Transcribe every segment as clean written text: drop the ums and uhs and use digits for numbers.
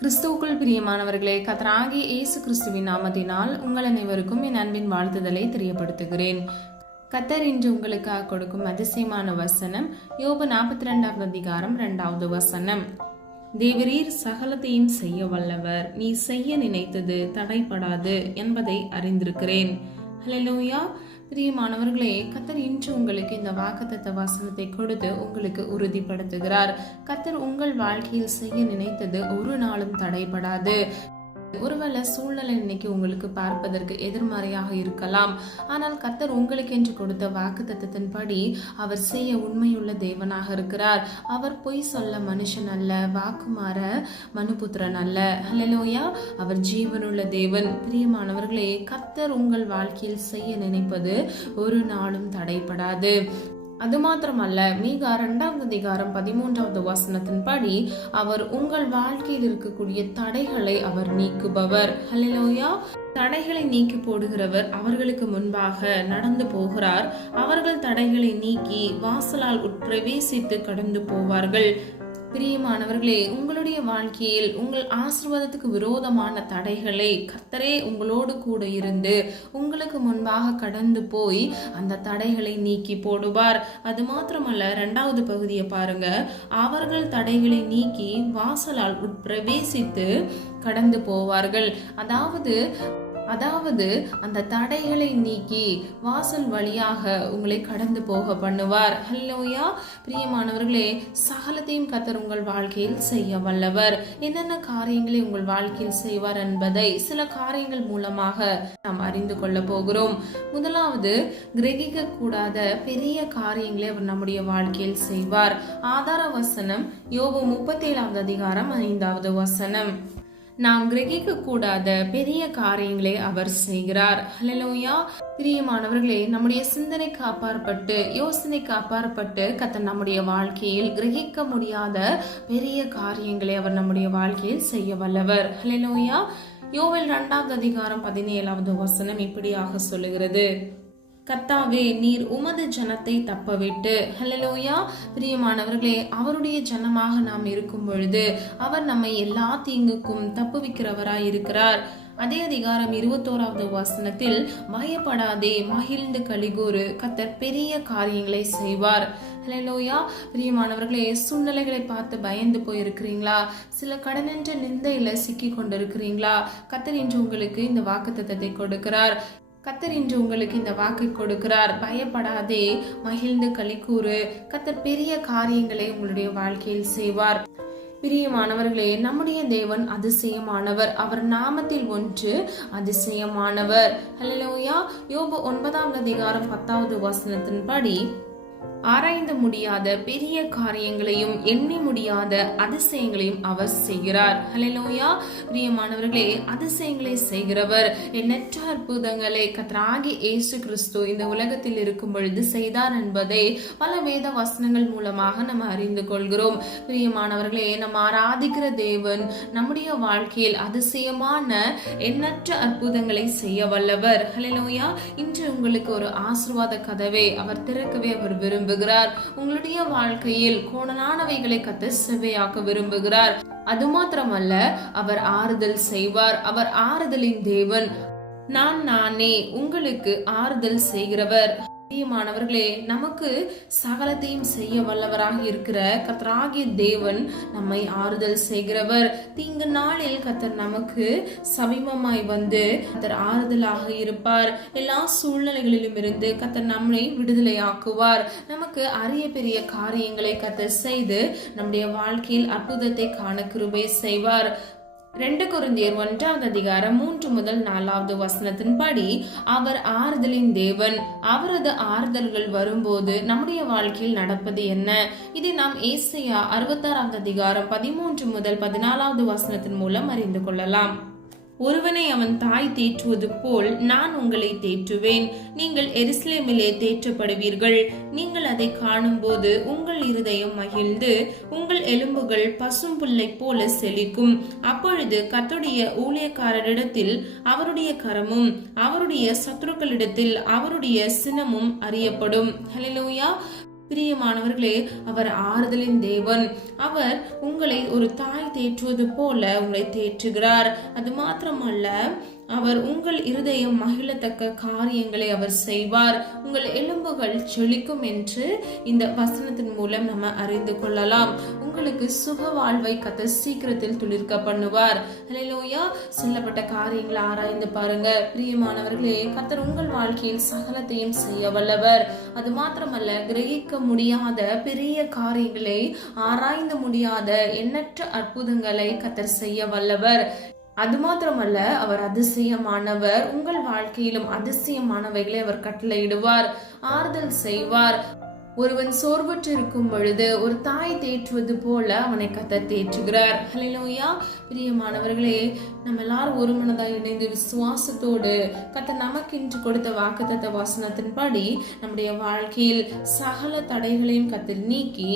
கிறிஸ்துவுக்குள் பிரியமானவர்களே, கர்த்தராகிய இயேசு கிறிஸ்துவின் நாமத்தினால் உங்கள் அனைவருக்கும் என் அன்பின் வாழ்த்துதலை தெரியப்படுத்துகிறேன். கர்த்தர் இன்று உங்களுக்காக கொடுக்கும் அதிசயமான வசனம் யோபு 42 அதிகாரம் 2வது வசனம். தேவரீர் சகலத்தையும் செய்ய வல்லவர், நீ செய்ய நினைத்தது தடைப்படாது என்பதை அறிந்திருக்கிறேன். ஹல்லேலூயா. பிரியமானவர்களே, கர்த்தர் இன்று உங்களுக்கு இந்த வாக்குத்தத்த வசனத்தை கொடுத்து உங்களுக்கு உறுதிப்படுத்துகிறார். கர்த்தர் உங்கள் வாழ்க்கையில் செய்ய நினைத்தது ஒரு நாளும் தடைபடாது. ஒருவேளை சூழ்நிலை இன்னைக்கு உங்களுக்கு பார்ப்பதற்கு எதிர்மறையாக இருக்கலாம். ஆனால் கர்த்தர் உங்களுக்கு என்று கொடுத்த வாக்குத்தத்தத்தின்படி அவர் செய்ய உண்மையுள்ள தேவனாக இருக்கிறார். அவர் பொய் சொல்ல மனுஷன் அல்ல, வாக்குமாற மனுபுத்திரன் அல்ல. ஹல்லேலூயா. அவர் ஜீவனுள்ள தேவன். பிரியமானவர்களே, கர்த்தர் உங்கள் வாழ்க்கையில் செய்ய நினைப்பது ஒரு நாளும் தடைபடாது. அது மாத்திரமல்ல, மீகா 2வது அதிகாரம் 13வது வசனத்தின்படி அவர் உங்கள் வாழ்க்கையில் இருக்கக்கூடிய தடைகளை அவர் நீக்குபவர். ஹல்லேலூயா. தடைகளை நீக்கி போடுகிறவர் அவர்களுக்கு முன்பாக நடந்து போகிறார். அவர்கள் தடைகளை நீக்கி வாசலால் உட்பிரவேசித்து கடந்து போவார்கள். பிரியமானவர்களே, உங்களுடைய வாழ்க்கையில் உங்கள் ஆசீர்வாதத்துக்கு விரோதமான தடைகளை கர்த்தரே உங்களோடு கூட இருந்து உங்களுக்கு முன்பாக கடந்து போய் அந்த தடைகளை நீக்கி போடுவார். அது மாத்திரமல்ல, 2வது பகுதியை பாருங்க. அவர்கள் தடைகளை நீக்கி வாசலால் உட்பிரவேசித்து கடந்து போவார்கள். அதாவது அந்த தடைகளை நீக்கி வாசல் வழியாக உங்களை கடந்து போக பண்ணுவார். ஹல்லேலூயா. பிரியமானவர்களே, சகலத்தையும் கர்த்தர் உங்கள் வாழ்க்கையில் செய்ய வல்லவர். என்னென்ன காரியங்களை உங்கள் வாழ்க்கையில் செய்வார் என்பதை சில காரியங்கள் மூலமாக நாம் அறிந்து கொள்ள போகிறோம். முதலாவது, கிரகிக்க கூடாத பெரிய காரியங்களை அவர் நம்முடைய வாழ்க்கையில் செய்வார். ஆதார வசனம் யோபு 37வது அதிகாரம் 5வது வசனம். நாம் கிரகிக்க கூடாத பெரிய காரியங்களை அவர் செய்கிறார். ஹல்லேலூயா. பிரியமானவர்களே, நம்முடைய சிந்தனைக்கு அப்பாற்பட்டு, யோசனைக்கு அப்பாற்பட்டு கர்த்தர் நம்முடைய வாழ்க்கையில் கிரகிக்க முடியாத பெரிய காரியங்களை அவர் நம்முடைய வாழ்க்கையில் செய்ய வல்லவர். ஹல்லேலூயா. யோவேல் 2வது அதிகாரம் 17வது வசனம் இப்படியாக சொல்லுகிறது. கர்த்தாவே, நீர் உமது ஜனத்தை தப்பவிட்டு. ஹல்லேலூயா. பிரியமானவர்களே, அவருடைய ஜனமாக நாம் இருக்கும் பொழுது அவர் நம்மை எல்லா தீங்குக்கும் தப்புவிக்கிறவராய் இருக்கிறார். அதே அதிகாரம் 21வது வசனத்தில், பயப்படாதே, மகிழ்ந்து களிகூறு, கர்த்தர் பெரிய காரியங்களை செய்வார். ஹல்லேலூயா. பிரியமானவர்களே, சூழ்நிலைகளை பார்த்து பயந்து போயிருக்கிறீங்களா? சில கடனென்ற நிந்தையில சிக்கி கொண்டிருக்கிறீங்களா? கர்த்தர் இன்று உங்களுக்கு இந்த வாக்குத்தத்தத்தை கொடுக்கிறார். கர்த்தர் இன்று உங்களுக்கு இந்த வாக்கை கொடுக்கிறார். பயப்படாதே, மகிழ்ந்து களிகூறு, கர்த்தர் பெரிய காரியங்களை உங்களுடைய வாழ்க்கையில் செய்வார். பிரியமானவர்களே, நம்முடைய தேவன் அதிசயமானவர். அவர் நாமத்தில் ஒன்று அதிசயமானவர். ஹல்லேலூயா. யோபு 9வது அதிகாரம் 10வது வசனத்தின்படி, ஆராய்ந்து முடியாத பெரிய காரியங்களையும் எண்ணி முடியாத அதிசயங்களையும் அவர் செய்கிறார். ஹல்லேலூயா. பிரியமானவர்களே, அதிசயங்களை செய்கிறவர், எண்ணற்ற அற்புதங்களை கர்த்தராகிய இயேசு கிறிஸ்து இந்த உலகத்தில் இருக்கும் பொழுது செய்தார் என்பதை பல வேத வசனங்கள் மூலமாக நம்ம அறிந்து கொள்கிறோம். பிரியமானவர்களே, நம்ம ஆராதிக்கிற தேவன் நம்முடைய வாழ்க்கையில் அதிசயமான எண்ணற்ற அற்புதங்களை செய்ய வல்லவர். ஹல்லேலூயா. இன்று உங்களுக்கு ஒரு ஆசீர்வாத கதவை அவர் திறக்கவே அவர் விரும்புகிறார். உங்களுடைய வாழ்க்கையில் கோணலானவைகளை கர்த்தர் செவ்வையாக்க விரும்புகிறார். அது மாத்திரமல்ல, அவர் ஆறுதல் செய்வார். அவர் ஆறுதலின் தேவன். நானே உங்களுக்கு ஆறுதல் செய்கிறவர். பிரியமானவர்களே, நமக்கு சகலத்தையும் செய்ய வல்லவராக இருக்கிற கர்த்தராகிய தேவன் நம்மை ஆறுதல் செய்கிறவர். தீங்கு நாளில் கர்த்தர் நமக்கு சமீபமாய் வந்து கர்த்தர் ஆறுதலாக இருப்பார். எல்லா சூழ்நிலைகளிலும் இருந்து கர்த்தர் நம்மை விடுதலையாக்குவார். நமக்கு அரிய பெரிய காரியங்களை கர்த்தர் செய்து நம்முடைய வாழ்க்கையில் அற்புதத்தை காண கிருபை செய்வார். 2 கொரிந்தியர் 1வது அதிகாரம் 3 முதல் 4வது வசனத்தின்படி, அவர் ஆறுதலின் தேவன். அவரது ஆறுதல்கள் வரும்போது நம்முடைய வாழ்க்கையில் நடப்பது என்ன? இதை நாம் ஏசாயா 66வது அதிகாரம் 13 முதல் 14வது வசனத்தின் மூலம் அறிந்து கொள்ளலாம். ஒருவனை அவன் தாய் தேற்றுவது போல் நான் உங்களை தேற்றுவேன். நீங்கள் எருசலேமிலே தேற்றப்படுவீர்கள். நீங்கள் அதை காணும் போது உங்கள் இருதயம் மகிழ்ந்து உங்கள் எலும்புகள் பசும்புல்லை போல செழிக்கும். அப்பொழுது கர்த்தருடைய ஊழியக்காரரிடத்தில் அவருடைய கரமும் அவருடைய சத்துருக்களிடத்தில் அவருடைய சினமும் அறியப்படும். ஹல்லேலூயா. பிரியமானவர்களே, அவர் ஆறுதலின் தேவன். அவர் உங்களை ஒரு தாய் தேற்றுவது போல உங்களை தேற்றுகிறார். அது மாத்திரமல்ல, அவர் உங்கள் இருதயம் மகிழத்தக்க காரியங்களை அவர் செய்வார். உங்கள் எலும்புகள் செழிக்கும் என்று இந்த வசனத்தின் மூலம் நம்ம அறிந்து கொள்ளலாம். உங்களுக்கு சுக வாழ்வை கர்த்தர் சீக்கிரத்தில் துளிர்க்க பண்ணுவார். ஹல்லேலூயா. சொல்லப்பட்ட காரியங்களை ஆராய்ந்து பாருங்க. பிரியமானவர்களே, கர்த்தர் உங்கள் வாழ்க்கையில் சகலத்தையும் செய்ய வல்லவர். அது மாத்திரமல்ல, கிரகிக்க முடியாத பெரிய காரியங்களை, ஆராய்ந்து முடியாத எண்ணற்ற அற்புதங்களை கர்த்தர் செய்ய வல்லவர். அது மாத்திரமல்ல, அவர் அதிசயமானவர். உங்கள் வாழ்க்கையிலும் அதிசயமானவைகளை அவர் கட்டளையிடுவார், ஆறுதல் செய்வார். ஒருவன் சோர்வற்று இருக்கும் பொழுது ஒரு தாய் தேற்றுவது போல அவனை கர்த்தர் தேற்றுகிறார். ஹல்லேலூயா. பிரியமானவர்களே, நம்ம எல்லாரும் ஒரு மனதாய் இணைந்து விசுவாசத்தோடு கர்த்தர் நமக்கு இன்று கொடுத்த வாக்குத்தத்த வசனத்தின்படி நம்முடைய வாழ்க்கையில் சகல தடைகளையும் கர்த்தர் நீக்கி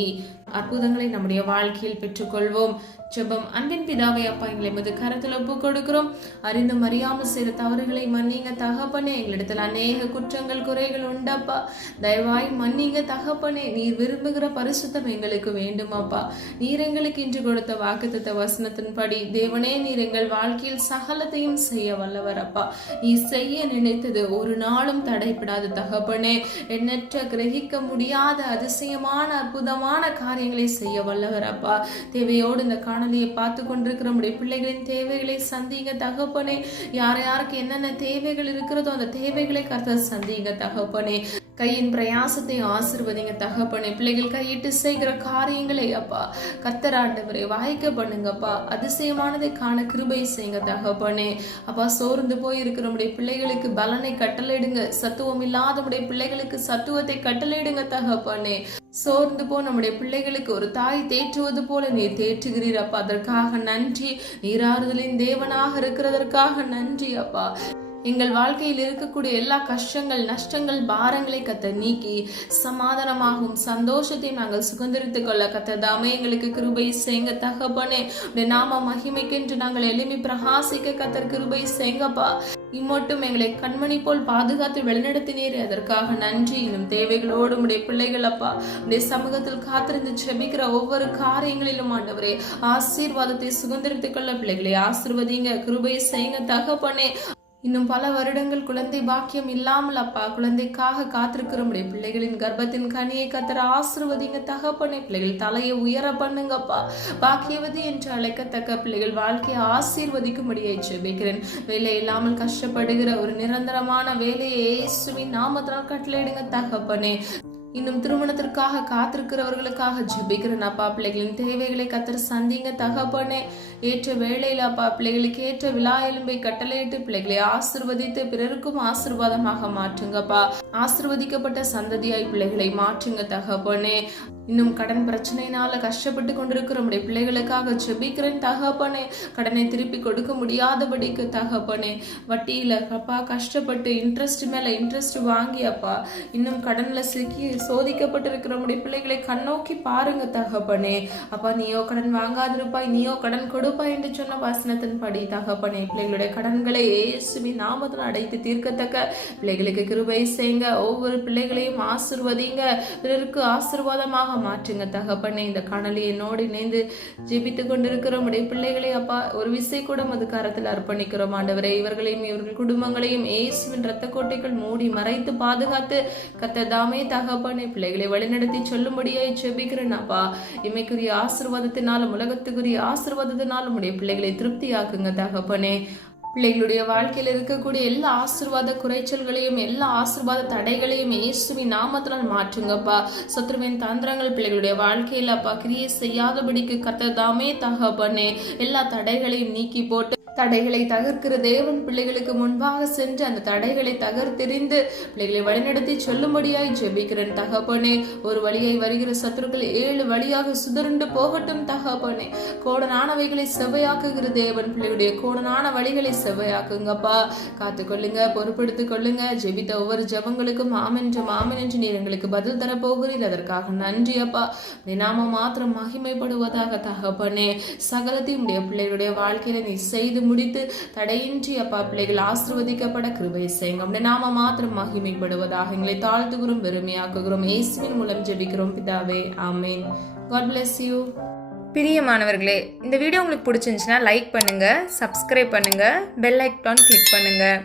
அற்புதங்களை நம்முடைய வாழ்க்கையில் பெற்றுக்கொள்வோம். ஜெபம். அன்பின் பிதாவே, அப்பா, எங்களை எமது கரத்தில் ஒப்பு கொடுக்கிறோம். அறிந்தும் அறியாமல் செய்த தவறுகளை மன்னிங்க தகப்பனே. எங்களிடத்தில் அநேக குற்றங்கள் குறைகள் உண்டப்பா. தயவாய் மன்னிங்க தகப்பனே. நீர் விரும்புகிற பரிசுத்தம் எங்களுக்கு வேண்டும் அப்பா. நீர் எங்களுக்கு இன்று கொடுத்த வாக்குத்தத்த வசனத்தின்படி தேவனே, நீர் எங்கள் வாழ்க்கையில் சகலத்தையும் செய்ய வல்லவர் அப்பா. நீ செய்ய நினைத்தது ஒரு நாளும் தடைப்படாது தகப்பனே. எண்ணற்ற கிரகிக்க முடியாத அதிசயமான அற்புதமான காரியங்களை செய்ய வல்லவர் அப்பா. தேவையோடு இந்த காணொலியை பார்த்து கொண்டிருக்கிற நம்முடைய பிள்ளைகளின் தேவைகளை சந்திங்க தகப்பனே. யாருக்கு என்னென்ன தேவைகள் இருக்கிறதோ அந்த தேவைகளை கர்த்தர் சந்திங்க தகப்பனே. கையின் பிரயாசத்தை ஆசீர்வதிங்க தகப்பனே. பிள்ளைகள் கையிட்டு செய்கிற காரியங்களை அப்பா கர்த்தர் ஆண்டவரே வாய்க்க பண்ணுங்கப்பா. அதிசயமானதை காண கிருபை செய்யுங்க தகப்பனே. அப்பா, சோர்ந்து போய் இருக்கிற நம்முடைய பிள்ளைகளுக்கு பலனை கட்டளையிடுங்க. சத்துவம் இல்லாத நம்முடைய பிள்ளைகளுக்கு சத்துவத்தை கட்டளையிடுங்க தகப்பனே. சோர்ந்து போ நம்முடைய பிள்ளைகளுக்கு ஒரு தாய் தேற்றுவது போல நீர் தேற்றுகிறீர் அப்பா. அதற்காக நன்றி. நீராறுதலின் தேவனாக இருக்கிறதற்காக நன்றி அப்பா. எங்கள் வாழ்க்கையில் இருக்கக்கூடிய எல்லா கஷ்டங்கள், நஷ்டங்கள், பாரங்களை கர்த்தர் நீக்கி சமாதானமாகவும் சந்தோஷத்தையும் நாங்கள் சுதந்திரித்துக் கொள்ள கர்த்தர் தாமே எங்களுக்கு கிருபை செய்யுங்க தகப்பனே. நாம மகிமைக்கென்று நாங்கள் எளிமை பிரகாசிக்க கர்த்தர் கிருபை செய்யுங்கப்பா. இம்மட்டும் எங்களை கண்மணி போல் பாதுகாத்து வழிநடத்தினீர், அதற்காக நன்றி. இன்னும் தேவைகளோடு உடைய பிள்ளைகள் அப்பா உடைய சமூகத்தில் காத்திருந்து செபிக்கிற ஒவ்வொரு காரியங்களிலும் ஆண்டவரே ஆசீர்வாதத்தை சுதந்திரித்துக் கொள்ள பிள்ளைகளை ஆசீர்வதிங்க, கிருபை செய்யுங்க தகப்பனே. இன்னும் பல வருடங்கள் குழந்தை பாக்கியம் இல்லாமல் அப்பா குழந்தைக்காக காத்திருக்கிற முடிய பிள்ளைகளின் கர்ப்பத்தின் கனியை கர்த்தர் ஆசீர்வதிங்க தகப்பனே. பிள்ளைகள் தலையை உயர பண்ணுங்கப்பா. பாக்கியவதி என்று அழைக்கத்தக்க பிள்ளைகள் வாழ்க்கையை ஆசீர்வதிக்கும்படியை ஜெபிக்கிறேன். வேலை இல்லாமல் கஷ்டப்படுகிற ஒரு நிரந்தரமான வேலையை இயேசுவின் நாமத்தினால் கட்டளையிடுங்க தகப்பனே. இன்னும் திருமணத்திற்காக காத்திருக்கிறவர்களுக்காக ஜெபிக்கிறேன் அப்பா. பிள்ளைகளின் தேவைகளை கர்த்தர் சந்திங்க தகப்பனே. ஏற்ற வேளையில் அப்பா பிள்ளைகளுக்கு ஏற்ற விழா எலும்பை கட்டளையிட்டு பிள்ளைகளை ஆசீர்வதித்து பிறருக்கும் ஆசீர்வாதமாக மாற்றுங்கப்பா. ஆசீர்வதிக்கப்பட்ட சந்ததியாய் பிள்ளைகளை மாற்றுங்க தகப்பனே. இன்னும் கடன் பிரச்சனையினால கஷ்டப்பட்டு கொண்டிருக்கிற நம்முடைய பிள்ளைகளுக்காக ஜெபிக்கிறேன் தகப்பனே. கடனை திருப்பி கொடுக்க முடியாதபடிக்கு தகப்பனே, வட்டியில அப்பா கஷ்டப்பட்டு இன்ட்ரெஸ்ட் மேல இன்ட்ரெஸ்ட் வாங்கி அப்பா இன்னும் கடன்ல சிக்கி சோதிக்கப்பட்டிருக்கிற நம்முடைய பிள்ளைகளை கண்ணோக்கி பாருங்க தகப்பனே. அப்பா, நீயோ கடன் வாங்காதிருப்பாய், நீயோ கடன் கொடுப்பாய் என்று சொன்ன வசனத்தின் படி தகப்பனே பிள்ளைகளுடைய கடன்களை இயேசுவின் நாமத்தில் அடைத்து தீர்க்கத்தக்க பிள்ளைகளுக்கு கிருபை செய்யுங்க. ஒவ்வொரு பிள்ளைகளையும் ஆசீர்வதிங்க, பிறருக்கு ஆசீர்வாதமாக மாற்றுங்க தகப்பனே. இந்த காணொலியை என்னோடு இணைந்து ஜெபித்து கொண்டிருக்கிற உடைய பிள்ளைகளை அப்பா ஒரு விசை கூட மது கரத்தில் அர்ப்பணிக்கிறோம் ஆண்டவரே. இவர்களையும் இவர்கள் குடும்பங்களையும் இயேசுவின் இரத்த கோட்டைகள் மூடி மறைத்து பாதுகாத்து கர்த்தர் தாமே தகப்பனே பிள்ளைகளை வழிநடத்தி சொல்லும்படியாய் ஜெபிக்கிறேன் அப்பா. இமைக்குரிய ஆசீர்வாதத்தினாலும் உலகத்துக்குரிய ஆசீர்வாதத்தினாலும் உடைய பிள்ளைகளை திருப்தியாக்குங்க தகப்பனே. பிள்ளைகளுடைய வாழ்க்கையில் இருக்கக்கூடிய எல்லா ஆசீர்வாத குறைச்சல்களையும் எல்லா ஆசீர்வாத தடைகளையும் இயேசுவின் நாமத்தினால் மாற்றுங்கப்பா. சத்ருவின் தந்திரங்கள் பிள்ளைகளுடைய வாழ்க்கையில் அப்பா கிரியை செய்யாதபடிக்கு கர்த்தர் தாமே தகப்பனே எல்லா தடைகளையும் நீக்கி போட்டு தடைகளை தகர்க்கிற தேவன் பிள்ளைகளுக்கு முன்பாக சென்று அந்த தடைகளை தகர்த்தெறிந்து பிள்ளைகளை வழிநடத்தி சொல்லும்படியாய் ஜெபிக்கிறேன் தகப்பனே. ஒரு வழியை வருகிற சத்துருக்கள் 7 வழியாக சுதறுண்டு போகட்டும் தகப்பனே. கோடனானவைகளை செவ்வையாக்குகிற தேவன் பிள்ளைகளுடைய கோடனான வழிகளை செவ்வையாக்குங்கப்பா. காத்து கொள்ளுங்க, பொறுப்படுத்திக் கொள்ளுங்க. ஜெபித்த ஒவ்வொரு ஜெபங்களுக்கும் ஆமென் என்று நீர் எங்களுக்கு பதில் தரப்போகிறீர், அதற்காக நன்றி அப்பா. நாம மாத்திரம் மகிமைப்படுவதாக தகப்பனே. சகலத்தையும் பிள்ளைகளுடைய வாழ்க்கையில நீ செய்து முடித்து தடையின்றி அப்பா பிள்ளைகள் ஆசீர்வதிக்கப்பட கிருபை செய்யுங்க. உம்முடைய நாம மாத்திரம் மகிமைப்படுவதாக எங்களை தாழ்த்துகிறோம், பெருமையாக்குகிறோம். இயேசுவின் மூலம் ஜெபிக்கிறோம் பிதாவே, ஆமென். God bless you. பிரியமானவர்களே, இந்த வீடியோ உங்களுக்கு பிடிச்சிருந்துச்சுன்னா லைக் பண்ணுங்கள், சப்ஸ்கிரைப் பண்ணுங்கள், பெல் ஐக்கான் கிளிக் பண்ணுங்கள்.